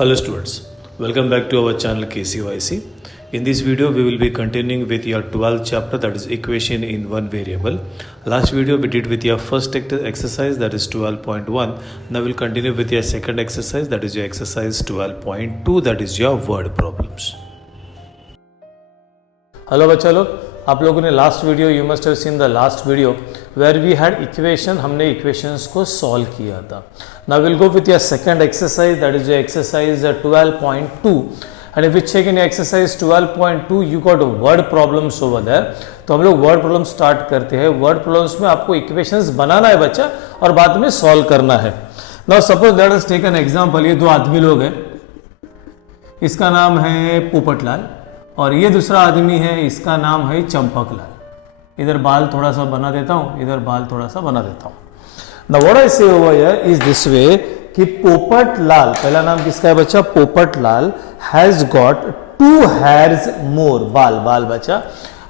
Hello students, welcome back to our channel KCYC. In this video we will be continuing with your 12th chapter, that is equation in one variable. Last video we did with your first exercise, that is 12.1. Now we'll continue with your second exercise, that is your exercise 12.2, that is your word problems. Hello बच्चा लोग, आप लोगों ने last video you must have seen the last video where we had equation, हमने equations को solve किया था. Now will go with your second exercise, that is your exercise 12.2. And if we check in exercise 12.2 you got word problems over there. तो हम लोग word problem start करते हैं. Word problems में आपको इक्वेशंस बनाना है बच्चा और बाद में सॉल्व करना है. Now suppose let us take an example. ये दो आदमी लोग हैं, इसका नाम है पोपटलाल और ये दूसरा आदमी है, इसका नाम है चंपकलाल. इधर बाल थोड़ा सा बना देता हूं, इधर बाल थोड़ा सा बना देता हूं. नाउ व्हाट आई से over here is this way कि पोपटलाल, पहला नाम किसका है बच्चा? पोपटलाल हैज गॉट 2 hairs मोर. बाल बच्चा.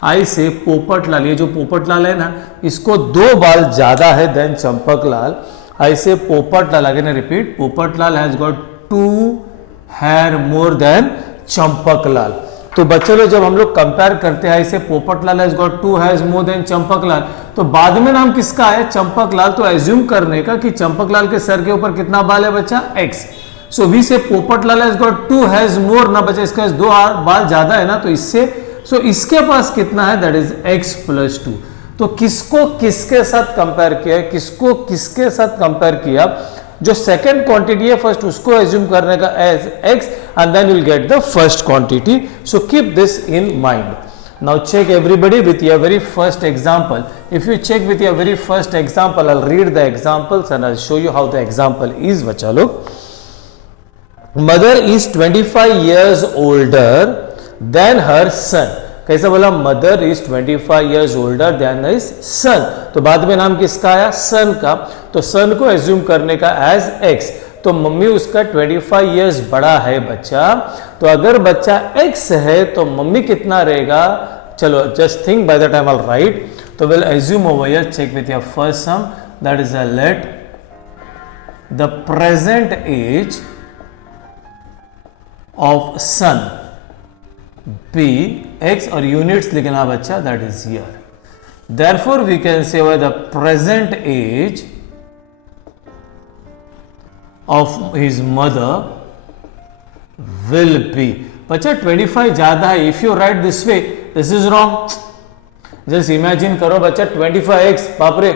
आई से पोपटलाल, ये जो पोपटलाल है ना, इसको 2 बाल ज्यादा है देन चंपकलाल. आई से Popatlal, again repeat, Popatlal has got 2 hair more than Champaklal. तो बच्चे लोग जब हम लोग कंपेयर करते हैं इसे, Popatlal has got 2 hairs more than Champaklal, तो बाद में नाम किसका है? चंपकलाल. तो एज्यूम करने का कि चंपकलाल के सर के ऊपर कितना बाल है बच्चा? X. सो वी से पोपटलाल हैज गॉट 2 hairs मोर ना बच्चा, इसका 2 बाल ज्यादा है ना, तो इससे इसके पास कितना है? That is X + 2. तो किसको किसके साथ कंपेयर किया? किसको किसके साथ कंपेयर किया? जो सेकेंड क्वांटिटी है फर्स्ट उसको एज्यूम करने का age x and then will get the first quantity. So keep this in mind. Now check everybody with your very first example. If you check with your very first example, I will read the examples and I will show you how the example is. बच्चा लोग, mother is 25 years older than her son. कैसा बोला? Mother is 25 years older then his son. तो बाद में नाम किसका आया? सन का. तो सन को एज्यूम करने का एज x. तो मम्मी उसका 25 years बड़ा है बच्चा. तो अगर बच्चा x है तो मम्मी कितना रहेगा? चलो just think, by the time I will write. तो will assume over here, check with your first sum, that is let the present age of son be x और यूनिट्स लिखना बच्चा, that is here. Therefore we can say the present age of his mother will be. बच्चा 25 ज्यादा है. If you write this way, this is wrong. Just imagine करो बच्चा, 25x, बाप रे,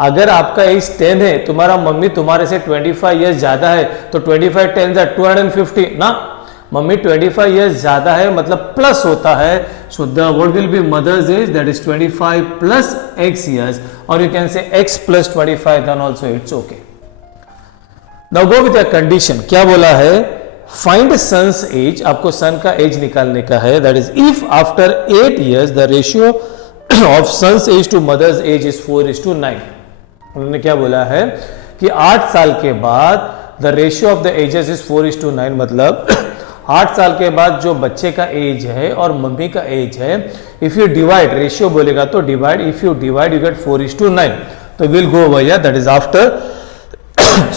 अगर आपका एज 10 है, तुम्हारा मम्मी तुम्हारे से 25 years ज्यादा है, तो 25 10 250 ना. मम्मी 25 years ज्यादा है मतलब प्लस होता है. So the what will be mother's age, that is 25 plus x years, और you can say x + 25, then also it's okay. Now go with a condition. क्या बोला है? Find son's age. आपको सन का एज निकालने का है. That is if after 8 years the ratio of son's age to mother's age is 4:9. उन्होंने क्या बोला है कि 8 साल के बाद the ratio of the ages is 4:9. मतलब 8 साल के बाद जो बच्चे का एज है और मम्मी का एज है, इफ यू डिवाइड, रेशियो बोलेगा तो divide, if you divide you get 4:9. तो will go over here, that is after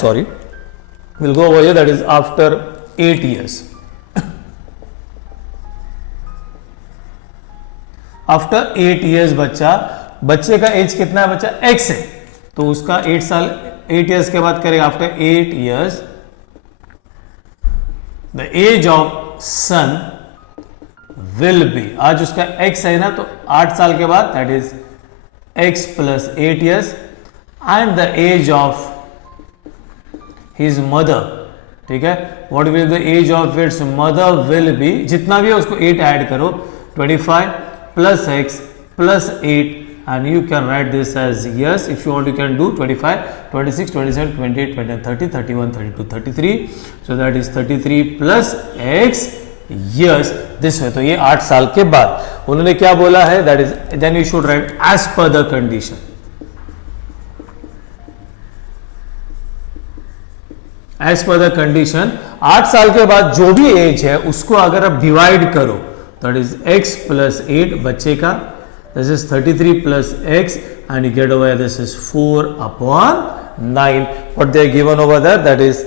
sorry, we'll go over here, that is after 8 years. After 8 years बच्चे का as कितना है बच्चा? x है. तो उसका 8 years के बाद करेगा. After 8 years the age of son will be, आज उसका x है ना, तो 8 साल के बाद that is x + 8 years and the age of his mother. ठीक है, what will the age of its mother will be, जितना भी है उसको 8 ऐड करो, 25 plus x plus 8, and you can write this as years. If you want you can do 25, 26, 27, 28, 29, 30, 31, 32, 33. So that is 33 plus x years this way. तो ये 8 साल के बाद उन्होंने क्या बोला है? that is then you should write as per the condition. As per the condition, 8 साल के बाद जो भी एज है उसको अगर आप डिवाइड करो, दैट इज x + 8 बच्चे का, this is 33 + x and you get over this is 4/9. What they are given over that is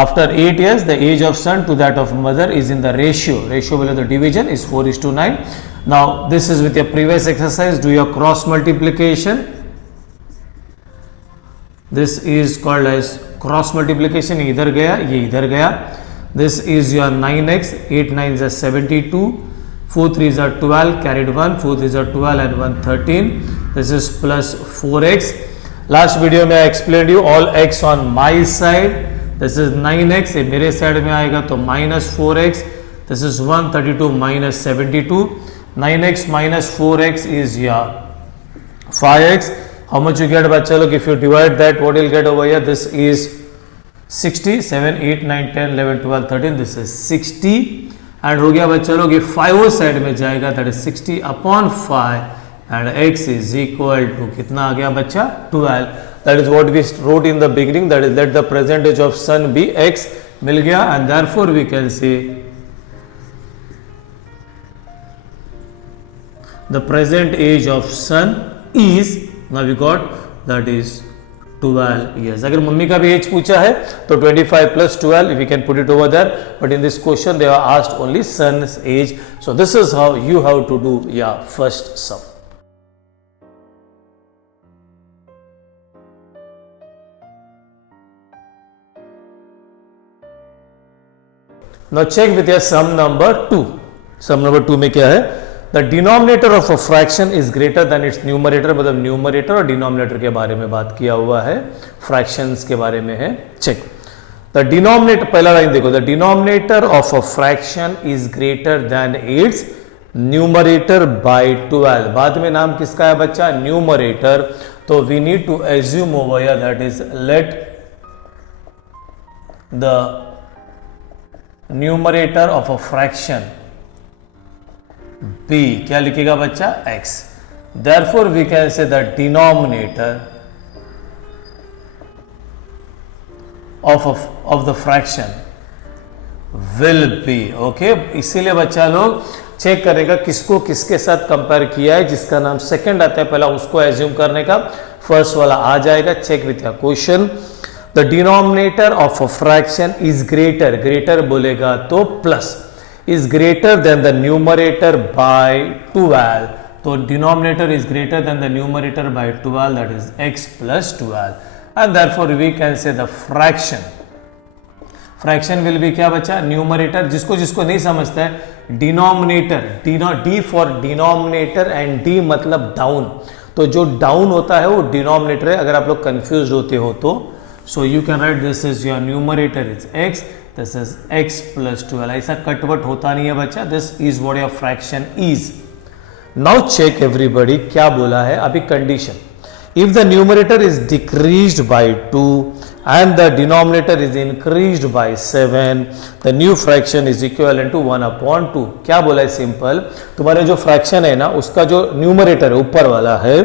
After 8 years, the age of son to that of mother is in the ratio below the division is 4:9. Now this is with your previous exercise. Do your cross multiplication. This is called as cross multiplication. ये इधर गया, ये इधर गया. This is your 9x. 8 9s are 72. 4 3s are 12. Carried 1. 4 3s are 12 and 1 13. This is plus 4x. Last video में I explained you all x on my side. This is 9x. ये मेरे side में आएगा तो minus 4x. This is 132 minus 72. 9x minus 4x is your 5x. How much you get, बच्चा लोग? If you divide that, what you'll get over here? This is 60. 7 8 9 10 11 12 13. This is 60. And हो गया बच्चा लोग, ये 5 साइड में जाएगा. That is 60 upon 5. And x is equal to कितना आ गया बच्चा? 12. That is what we wrote in the beginning. That is, let the present age of son be x. मिल गया. And therefore we can say the present age of son is, now we got, that is 12 years. अगर mummy का भी as पूछा है तो 25 plus 12 we can put it over there. But in this question they are asked only son's age. So this is how you have to do your first sum. Now check with your sum number 2. Sum number 2 में क्या है? The denominator of a fraction is greater than its numerator. मतलब numerator और denominator के बारे में बात किया हुआ है, fractions के बारे में है. Check. The denominator, पहला लाइन देखो. The denominator of a fraction is greater than its numerator by 12. बाद में नाम किसका है बच्चा? Numerator. तो we need to assume over here, that is, let the numerator of a fraction b, क्या लिखेगा बच्चा? x. Therefore we can say the denominator of the fraction will be, okay. इसीलिए बच्चा लोग चेक करेगा किसको किसके साथ कंपेयर किया है. जिसका नाम सेकंड आता है पहला उसको एज्यूम करने का, फर्स्ट वाला आ जाएगा. Check with your question. The denominator of a fraction is greater बोलेगा तो प्लस, is greater than the numerator by 12. तो denominator is greater than the numerator by 12, that is x plus 12. And therefore we can say the fraction will be क्या बच्चा? Numerator. जिसको जिसको नहीं समझता है, denominator, d for denominator and d मतलब down. तो जो down होता है वो denominator है. अगर आप लोग confused होते हो तो so you can write this is your numerator is x, this is x plus 12. ऐसा कटवट होता नहीं है बच्चा. This is what your fraction is. Now check everybody क्या बोला है अभी condition. If the numerator is decreased by 2 and the denominator is increased by 7, the new fraction is equivalent to 1 upon 2. क्या बोला है? सिंपल. तुम्हारे जो फ्रैक्शन है ना, उसका जो न्यूमरेटर है ऊपर वाला है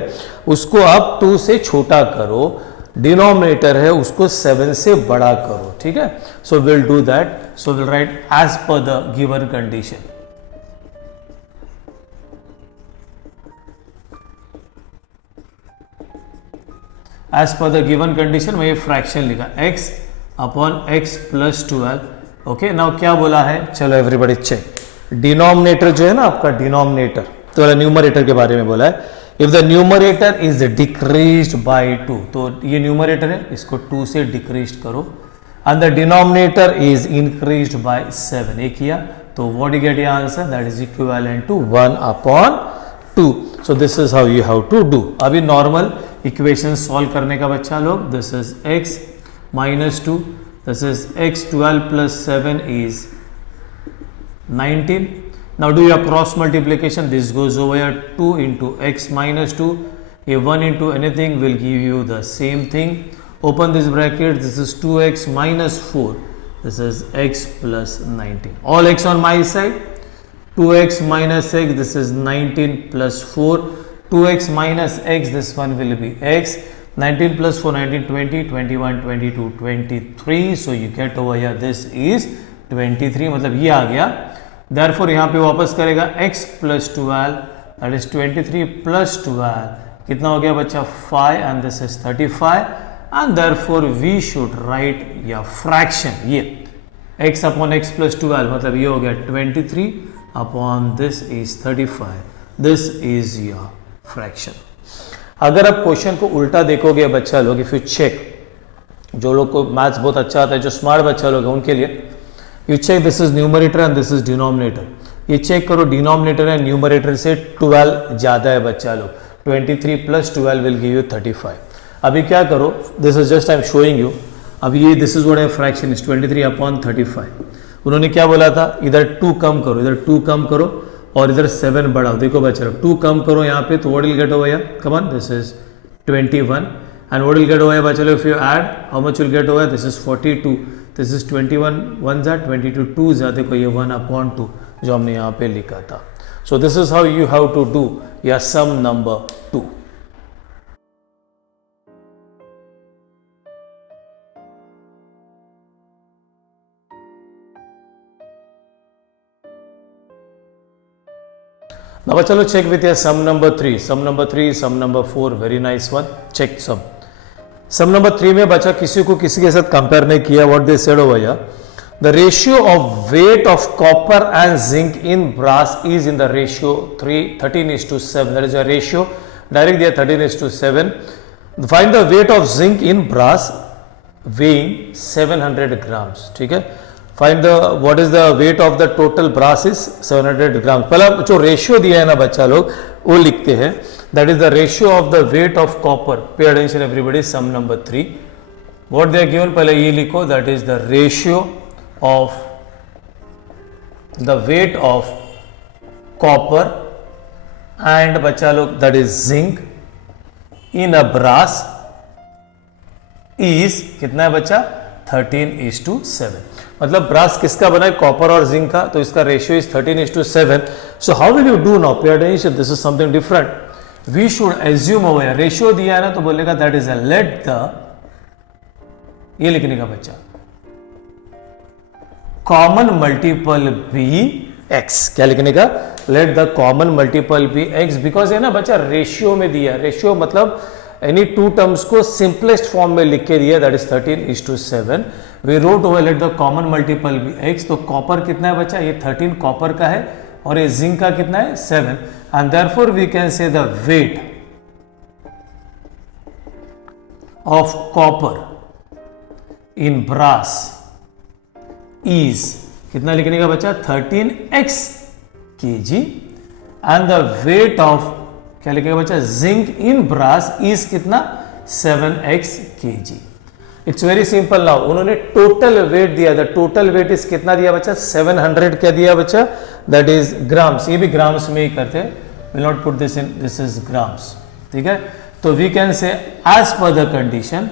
उसको आप 2 से छोटा करो, डिनोमिनेटर है उसको 7 से बड़ा करो. ठीक है. So will do that. So will write as per the given condition. As per the given condition में ये फ्रैक्शन लिखा x upon x plus 12. Okay. Now क्या बोला है? चलो एवरीबॉडी चेक. डिनोमिनेटर जो है ना आपका, डिनोमिनेटर तो न्यूमरेटर के बारे में बोला है. If the numerator is decreased bye 2, तो ये न्यूमरेटर है, इसको 2 से डिक्रीज करो. And the denominator is increased by 7. ये किया तो what you get your answer? That is equivalent to 1 upon 2. So this is how you have to do. अभी नॉर्मल इक्वेशन सॉल्व करने का बच्चा लोग. This is x minus 2, this is x 12 plus 7 is 19. Now do your cross multiplication. This goes over here, 2 into x minus 2. A 1 into anything will give you the same thing. Open this bracket. This is 2x minus 4. This is x plus 19. All x on my side. 2x minus x. This is 19 plus 4. 2x minus x. This one will be x. 19 plus 4, 19, 20, 21, 22, 23. So you get over here. This is 23. मतलब ये आ गया. Therefore यहाँ पे वापस करेगा x plus 12, that is 23 plus 12 कितना हो गया बच्चा? 5 and this is 35. And therefore we should write या फ्रैक्शन ये x अपॉन x प्लस 12 मतलब ये हो गया 23 upon this is 35, this is your fraction. अगर आप क्वेश्चन को उल्टा देखोगे बच्चा लोग, इफ यू चेक, जो लोग को मैथ्स बहुत अच्छा आता है, जो स्मार्ट बच्चा लोग हैं उनके लिए, you check this is numerator and this is denominator. ये चेक करो डिनोमिनेटर एंड न्यूमरेटर से 12 ज़्यादा है बच्चा लोग, 23 प्लस 12 विल गिव यू 35। अभी क्या करो, this is just I am showing you, अब ये this is what a fraction is 23 upon 35। उन्होंने क्या बोला था, इधर 2 कम करो, इधर 2 कम करो और इधर 7 बढ़ाओ। देखो बच्चा 2 कम करो यहाँ पे तो what will get over here, come on, this is 21 and what will get over here बच्चा लोग, if you add how much will get over, this is 42, this is 21 1s are 22 2s are, देखो ये 1 upon 2 जो हमने यहाँ पे लिखा था। so this is how you have to do your sum number 2। now बच्चा लोग check with your sum number 3, sum number 3, sum number 4, very nice one, check some number 3 में बच्चा किसी को किसी के साथ कंपेयर नहीं किया, what they said over here, the ratio of weight of copper and zinc in brass is in the ratio 13:7, that is a ratio direct दिया 13:7। Find the weight of zinc in brass weighing 700 grams, ठीक है। Find the what is the weight of the total brass is 700 grams. पहला जो ratio दिया है ना बच्चा लोग वो लिखते हैं, that is the ratio of the weight of copper, pay attention everybody, sum number 3, what they are given पहले ये लिखो, that is the ratio of the weight of copper and बच्चा लोग that is zinc in a brass is कितना है बच्चा 13:7, मतलब brass किसका बना है, कॉपर और जिंक का, तो इसका ratio is 13:7। So how will you do now, pay attention, this is something different, we should assume over here, ratio दिया है ना तो बोलेगा that is a let the, ये लिखने का बच्चा, कॉमन मल्टीपल बी एक्स, क्या लिखने का, let the common multiple be x, because है ना बच्चा रेशियो में दिया, रेशियो मतलब एनी टू टर्म्स को सिंपलेस्ट फॉर्म में लिख के दिया, that is 13:7। We wrote over let the common multiple be x, तो कॉपर कितना है बच्चा, ये 13 कॉपर का है और ये जिंक का कितना है 7, and therefore we can say the weight of copper in brass is कितना लिखने का बच्चा 13x kg, and the weight of क्या लिखेगा बच्चा जिंक इन ब्रास इज कितना 7x kg। It's very simple now, उन्होंने टोटल वेट दिया, द टोटल वेट इज कितना दिया बच्चा 700, क्या दिया बच्चा, दैट इज ग्राम्स, ये भी ग्राम्स में ही करते हैं, will not put this in, this is grams, ठीक है। तो we can say as per the condition,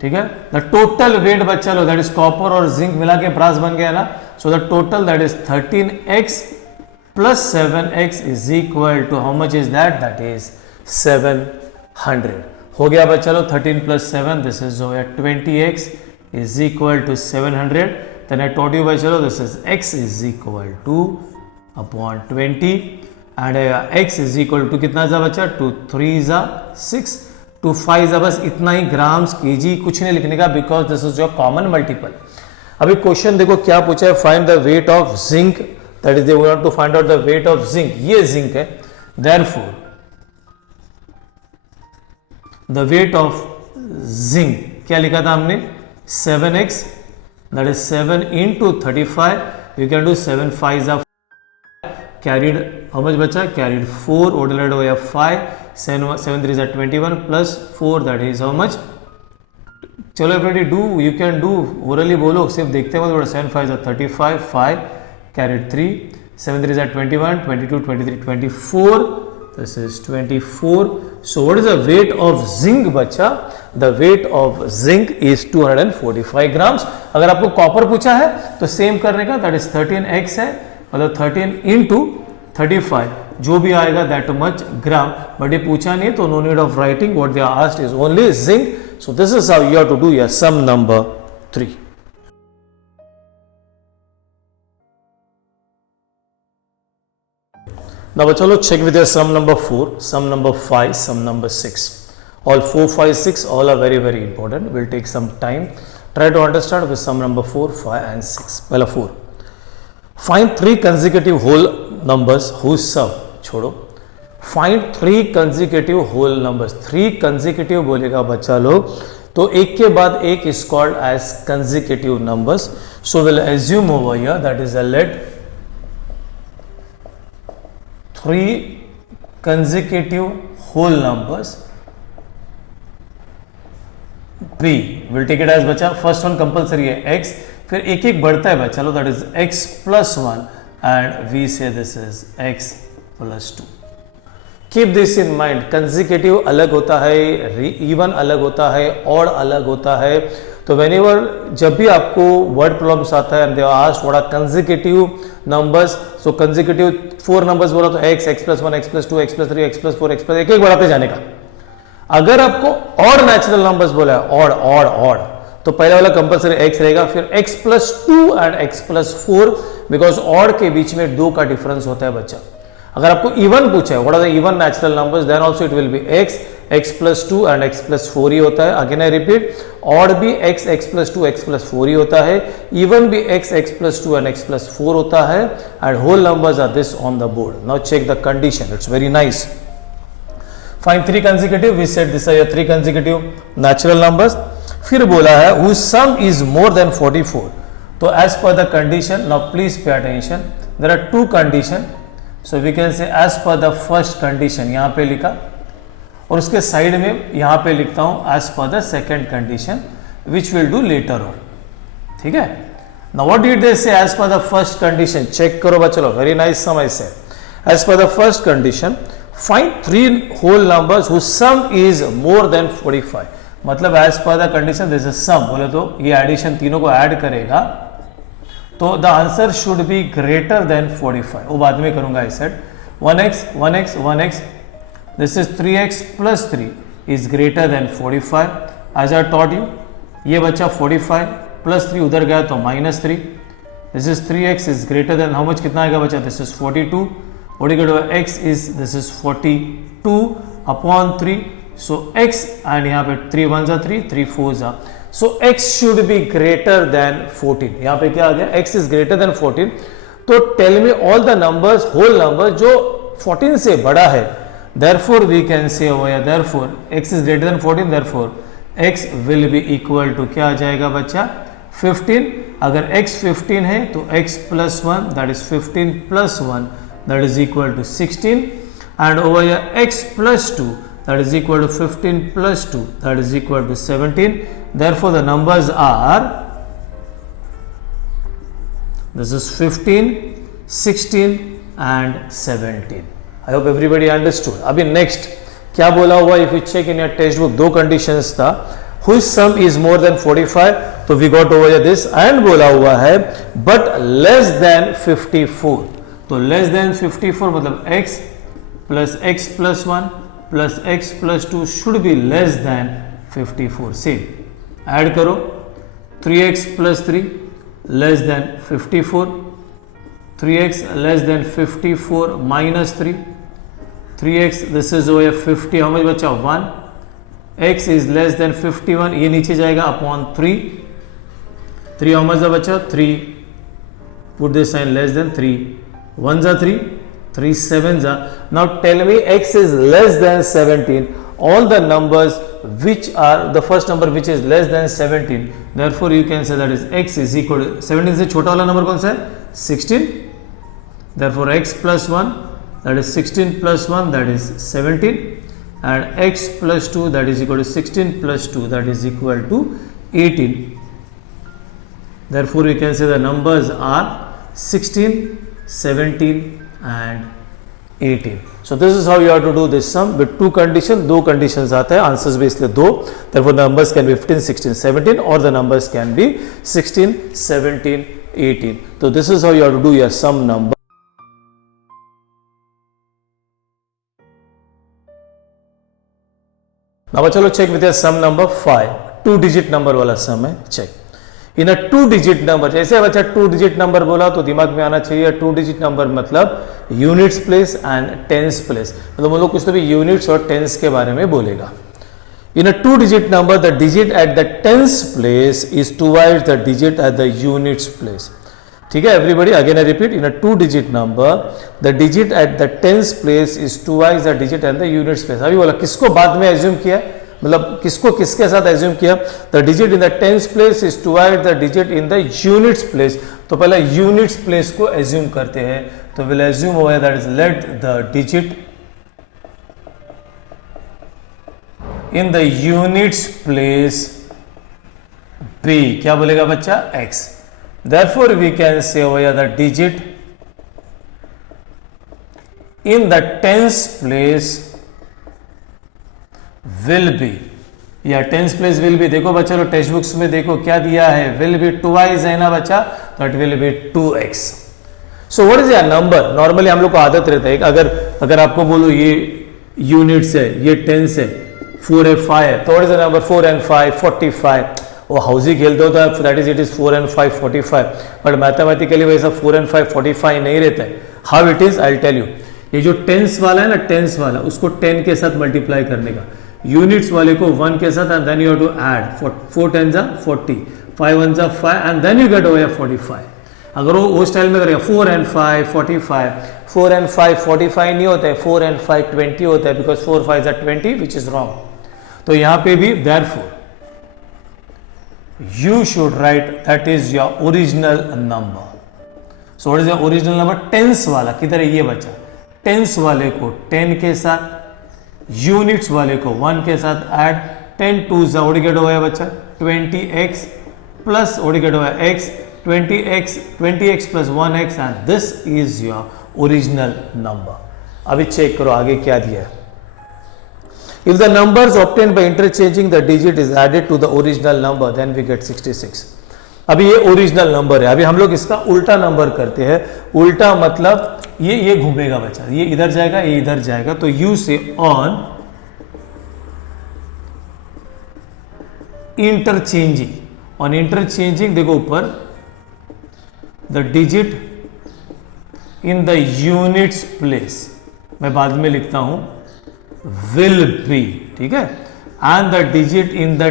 ठीक है, द टोटल वेट बच्चा लो दैट इज कॉपर और जिंक मिला के ब्रास बन गया ना, so the total that is 13x plus 7x is equal to how much is that, that is 700। हो गया बच्चा लो 13 plus 7, this is over 20x is equal to 700, then I told you बच्चा लो this is x is equal to upon 20 and x is equal to कितना जा बच्चा 2 3 जा 6 2 5 जा, बस इतना ही, ग्राम्स केजी कुछ नहीं लिखने का, because this is your common multiple. अभी क्वेश्चन देखो क्या पूछा है, find the weight of zinc, that is they want to find out the weight of zinc, ये जिंक है, therefore the weight of zinc क्या लिखा था हमने 7x, that is 7 into 35, you can do 7 5s are carried, how much बच्चा carried 4, ordered over 5, 7 3s are 21 plus 4, that is how much, चलो everybody do, you can do, orally बोलो, सिर्फ देखते मत, 7 5s are 35, 5 carried 3, 7 3s are 21, 22 23 24, this is 24। so what is the weight of zinc बच्चा, the weight of zinc is 245 grams। अगर आपको copper पूछा है तो सेम करने का, that is 13x है, मतलब 13 into 35 जो भी आएगा दैट मच ग्राम, बट ये पूछा नहीं तो no need of writing, what they are asked is only zinc. So this is how you have to do your sum number 3। Now चलो check with your sum number 4, sum number 5, sum number 6. All 4, 5, 6 all are very very important. We'll take some time. Try to understand with sum number 4, 5 and 6. पहला 4. Find 3 consecutive whole numbers whose sum छोड़ो. Find 3 consecutive whole numbers. 3 consecutive बोलेगा बच्चा लोग तो एक के बाद एक is called as consecutive numbers. So we'll assume over here that is a let 3 consecutive whole numbers b. We'll take it as बच्चा first one compulsory है x, फिर एक एक बढ़ता है बच्चा लो, that is x plus 1 and we say this is x plus 2. Keep this in mind, consecutive अलग होता है, इवन अलग होता है, ऑड अलग होता है. तो व्हेनेवर जब भी आपको वर्ड प्रॉब्लम्स आता है and they are asked what are consecutive numbers, so consecutive 4 numbers बोला तो x, x plus 1, x plus 2, x plus 3, x plus 4, x plus एक एक बढ़ाते जाने का. अगर आपको ऑड नेचुरल नंबर्स बोला है, ऑड ऑड ऑड, तो पहला वाला कंपल्सरी x रहेगा, फिर x plus 2 and x plus 4, because odd के बीच में 2 का डिफरेंस होता है बच्चा. अगर आपको इवन पूछा है what are the even natural numbers, then also it will be x, x plus 2 and x plus 4 ही होता है. अगेन आई रिपीट, ऑड भी x, x plus 2, x plus 4 ही होता है, इवन भी x, x plus 2 and x plus 4 होता है, and whole numbers are this on the board. Now check the condition, it's very nice. Find 3 consecutive, we said this are your 3 consecutive natural numbers. फिर बोला है whose sum is more than 44. तो as per the condition, now please pay attention, there are 2 condition. So we can say as per the first condition, यहाँ पे लिखा, और उसके side में यहाँ पे लिखता हूँ as per the second condition which will do later on. ठीक है. नाउ व्हाट डिड दे से as per the first condition, check करो बच्चों, वेरी नाइस समझ से. As per the first condition find 3 whole numbers whose sum is more than 45. मतलब as per the condition this is sum, बोले तो ये addition तीनों को ऐड करेगा तो the answer should be greater than 45. वो बाद में करूंगा. I said 1x 1x 1x, this is 3x plus 3 is greater than 45. As I taught you, ये बच्चा 45 plus 3 उधर गया तो -3. This is 3x is greater then how much, कितना आएगा बच्चा, this is 42. What is x is this is 42 upon 3. So x and यहाँ पे 3 1 3, 3 4. So x should be greater than 14. यहाँ पे क्या आ गया, x is greater than 14. तो tell me all the numbers, whole numbers जो 14 से बड़ा है. Therefore we can say over here, therefore x is greater than 14, therefore x will be equal to क्या आ जाएगा बच्चा, 15. अगर x 15 है तो x plus 1 that is 15 plus 1 that is equal to 16, and over here x plus 2 that is equal to 15 plus 2 that is equal to 17. Therefore the numbers are, this is 15, 16 and 17. I hope everybody understood. अभी next क्या बोला हुआ, if you check in your text book 2 conditions था, whose sum is more than 45, तो we got over here this, and बोला हुआ है but less than 54. तो less than 54 मतलब x plus x plus 1 plus x plus 2 should be less than 54. See, add करो, 3x plus 3 less than 54, 3x less than 54 minus 3, 3x this is over 50, how much बचा 1, x is less than 51, ये नीचे जाएगा upon 3, 3 how much बचा 3, put this sign less than 3, 1 जा 3, 3 7 जा. Now tell me x is less than 17. All the numbers which are the first number which is less than 17, therefore you can say that is x is equal to 17 से छोटा वाला number कौन सा है, 16. Therefore x plus 1 that is 16 plus 1 that is 17, and x plus 2 that is equal to 16 plus 2 that is equal to 18. Therefore you can say the numbers are 16, 17 and 18. So this is how you have to do this sum with 2 conditions. 2 conditions आते हैं, answers भी इसलिए 2. Therefore the numbers can be 15, 16, 17 or the numbers can be 16, 17, 18. So this is how you have to do your sum number. Now चलो check with your sum number 5. 2 digit number वाला sum है, check. इन अ 2 digit number, जैसे बच्चा 2 digit number बोला तो दिमाग में आना चाहिए 2 डिजिट नंबर मतलब units place and tens place. मतलब हम लोग कुछ तो भी यूनिट्स और टेंस के बारे में बोलेगा. In a two-digit number, the digit at the tens place is twice the digit at the units place. ठीक है everybody, again I repeat, in a two digit number the digit at the tens place is twice the digit at the units place. अभी बोला किसको बाद में assume किया, मतलब किसको किसके साथ एज्यूम किया. The digit in the tens place is twice the digit in the units place. तो पहले यूनिट्स प्लेस को एज्यूम करते हैं. तो will assume over that is let the digit in the units place be, क्या बोलेगा बच्चा, x. Therefore, we can say over here the digit in the tens place will be, या tens place will be. देखो बच्चा लोग text books में देखो क्या दिया है, विल बी टुवाइस है ना बच्चा, तो it will B 2x. So what is या नंबर. नॉर्मली हम लोग को आदत रहता है अगर आपको बोलो ये यूनिट्स है, ये टेंस है, 4 है 5 है, तो what is the number 4 and 5 45. वो हाउसी खेलते हो तो that is it is 4 and 5 45. But mathematically वैसा 4 and 5 45 नहीं रहता है. How it is I tell you. ये जो टेंस वाला है ना, टेंस वाला, उसको 10 के साथ मल्टीप्लाई करने का, यूनिट्स वाले को 1 के साथ, and then you have to add 4 10s are 40, 5 1s are 5, and then you get over 45. अगर वो स्टाइल में करेगा 4 and 5 45, 4 and 5 45 नहीं होता है, 4 and 5 20 होता है, because 4 5s are 20 which is wrong. तो यहाँ पे भी therefore you should write that is your original number. So what is your original number? Tens वाला किधर है, ये बचा. टेंस वाले को 10 के साथ, यूनिट्स वाले को 1 के साथ add, 10 2s what do you get over बच्चा, 20x plus what do you get over x, 20x plus 1x, and this is your original number. अभी चेक करो आगे क्या दिया है. If the numbers obtained by interchanging the digit is added to the original number, then we get 66. अभी ये original number है. अभी हम लोग इसका उल्टा नंबर करते हैं. उल्टा मतलब ये घूमेगा बच्चा, ये इधर जाएगा, ये इधर जाएगा. तो यू से ऑन इंटरचेंजिंग, ऑन इंटरचेंजिंग देखो ऊपर the digit in the units place, मैं बाद में लिखता हूं will be, ठीक है, and the digit in the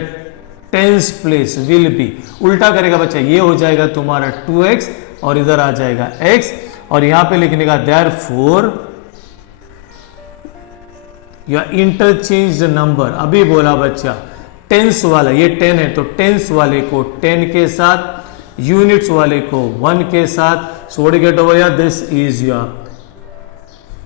tens place will be. उल्टा करेगा बच्चा, ये हो जाएगा तुम्हारा 2x और इधर आ जाएगा x, और यहां पे लिखने का therefore your interchanged number. अभी बोला बच्चा टेंस वाला, ये 10 है तो टेंस वाले को 10 के साथ, यूनिट्स वाले को 1 के साथ. so what do you get over here, this is your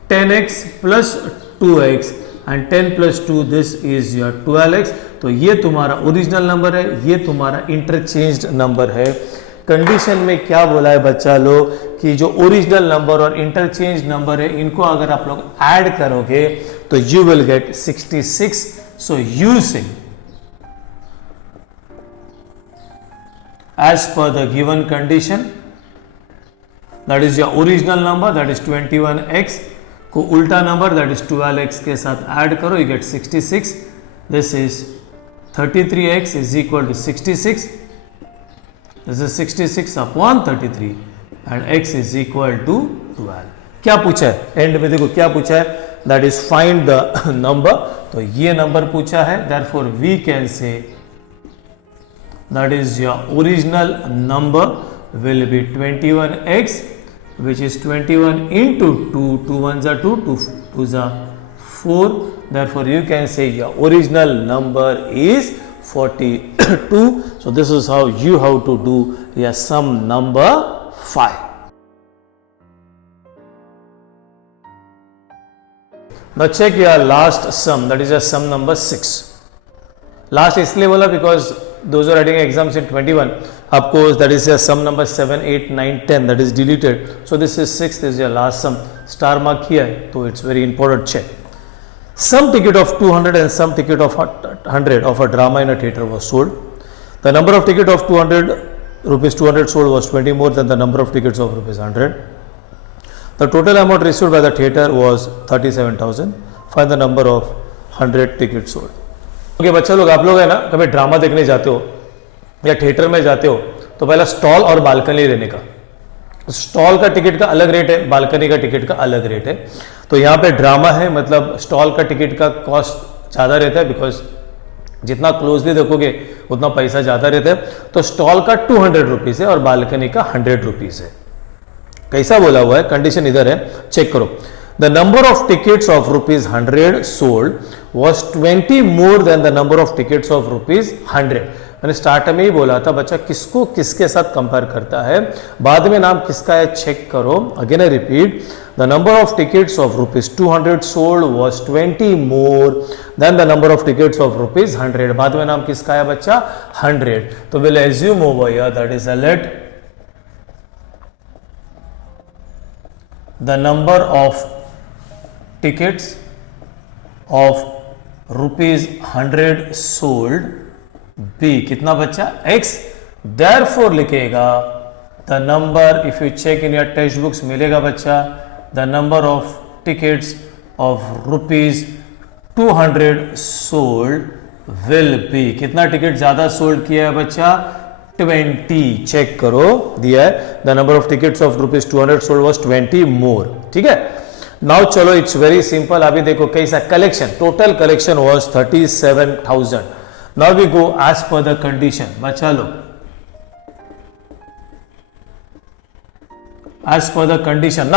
10x plus 2x and 10 plus 2 this is your 12x. तो ये तुम्हारा ओरिजिनल नंबर है, ये तुम्हारा इंटरचेंज्ड नंबर है. कंडीशन में क्या बोला है बच्चा लोग कि जो ओरिजिनल नंबर और इंटरचेंज नंबर है इनको अगर आप लोग ऐड करोगे तो you will get 66. So using as per the given condition, that is your original number, that is 21x, को उल्टा नंबर that is 12x के साथ ऐड करो, you get 66. this is 33x is equal to 66. this is 66 upon 33 and x is equal to 12. क्या पूछा है and में, देखो क्या पूछा है, that is find the number. तो ये नंबर पूछा है, therefore we can say that is your original number will be 21x, which is 21 into 2, 2 1s are 2, 2 2s are 4. Therefore you can say your original number is 42. So this is how you have to do your sum number 5. Now check your last sum, that is your sum number 6. Last इसलिए बोला because those are writing exams in 21, of course that is your sum number 7 8 9 10 that is deleted. So this is 6, this is your last sum, star mark here, so it's very important. Check. Some ticket of 200 and some ticket of 100 of a drama in a theatre was sold. The number of ticket of 200 rupees 200 sold was 20 more than the number of tickets of rupees 100. The total amount received by the theatre was 37,000. Find the number of 100 tickets sold. Okay बच्चा लोग, आप लोग है ना कभी drama देखने जाते हो या थिएटर में जाते हो तो पहला स्टॉल और बालकनी लेने का, स्टॉल का टिकट का अलग रेट है, बालकनी का टिकट का अलग रेट है. तो यहाँ पे ड्रामा है मतलब स्टॉल का टिकट का कॉस्ट ज़्यादा रहता है बिकॉज जितना क्लोजली देखोगे उतना पैसा ज़्यादा रहता है। तो स्टॉल का 200 रुपीज़ है और बालकनी का 100 रुपीज़ है। कैसा बोला हुआ है, कंडीशन इधर है, चेक करो। The number of tickets of rupees 100 sold was 20 more than the number of tickets of rupees 100। मैंने स्टार्ट में ही बोला था बच्चा किसको किसके साथ कंपेयर करता है, बाद में नाम किसका है चेक करो। Again I repeat, the number of tickets of rupees 200 sold was 20 more than the number of tickets of rupees 100। बाद में नाम किसका है बच्चा 100। तो will assume over here that is let the number of tickets of rupees 100 sold b कितना बच्चा x, therefore लिखेगा the number, if you check in your text books मिलेगा बच्चा the number of tickets of rupees 200 sold will be, कितना ticket ज्यादा sold किया है बच्चा 20। चेक करो, दिया है the number of tickets of rupees 200 sold was 20 मोर। ठीक है, नाउ चलो इट्स वेरी सिंपल। अभी देखो कैसा collection, total collection was 37,000। Now we go as per the condition. बच्चा लो, as per the condition.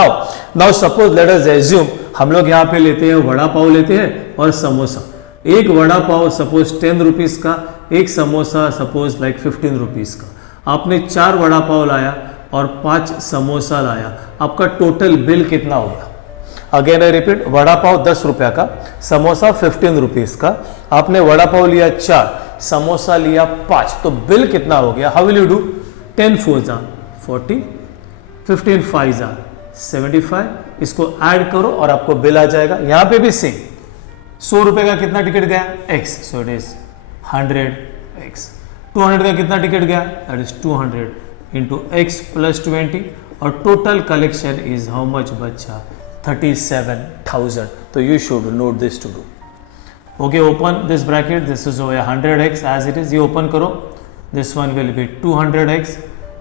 Now suppose let us assume हम लोग यहाँ पे लेते हैं वड़ा पाव लेते हैं और समोसा। एक वड़ा पाव सपोज 10 रुपीज का, एक समोसा सपोज लाइक 15 रुपीज का। आपने 4 वड़ा पाव लाया और 5 समोसा लाया, आपका टोटल बिल कितना हो गया? Again I repeat, vada pav 10 रुपया का, समोसा 15 रुपीज का, आपने वड़ा पाव लिया 4, समोसा लिया 5, तो बिल कितना हो गया? How will you do? 10 4 जा 40, 15 5 जा 75, इसको ऐड करो और आपको बिल आ जाएगा। यहां पे भी सेम, 100 रुपए का कितना टिकट गया? x, so it is 100x। 200 का कितना टिकट गया? That is 200 into x plus 20, और total collection is how much बच्चा? 37,000। तो you should note this to do. Okay, open this bracket, this is 100x as it is, ये open करो। This one will be 200x,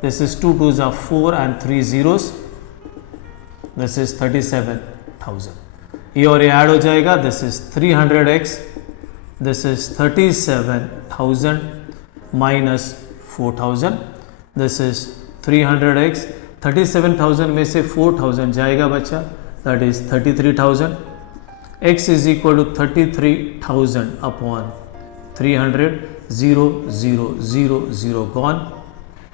this is 2 2s are 4 and 3 zeros, this is 37,000। ये और ये add हो जाएगा, this is 300x, this is 37,000 minus 4,000, this is 300x। 37,000 में से 4,000 जाएगा बच्चा, that is 33,000। x is equal to 33,000 upon 300, 0 0 0 0 gone,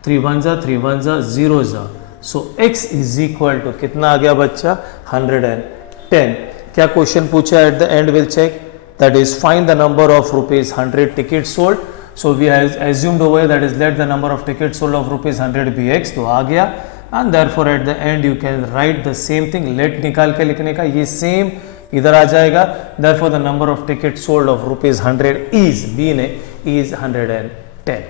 3 1 जा 3 1 जा 0 जा, so x is equal to कितना आ गया बच्चा? 110। क्या क्वेश्चन पूछा at the end? Will check, that is find the number of rupees 100 ticket sold. So we have assumed over that is let the number of ticket sold of rupees 100 be x, तो आ गया। And therefore at the end you can write the same thing, let निकाल के लिखने का, ये same इधर आ जाएगा। Therefore the number of ticket sold of rupees 100 is, be ने is 110।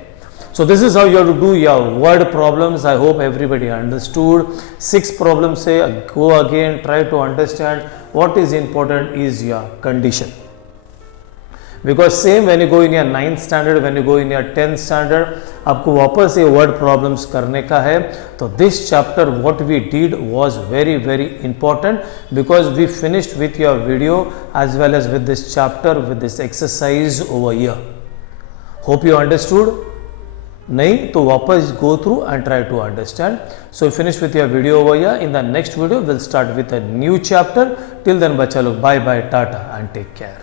So this is how you have to do your word problems. I hope everybody understood. 6 problems say go again, try to understand what is important is your condition. Because same when you go in your 9th standard, when you go in your 10th standard, आपको वापस ये word problems करने का है। तो this chapter what we did was very very important because we finished with your video as well as with this chapter with this exercise over here. Hope you understood. नहीं तो वापस go through and try to understand. So finish with your video over here. In the next video we'll start with a new chapter. Till then बच्चा लोग bye bye, tata and take care.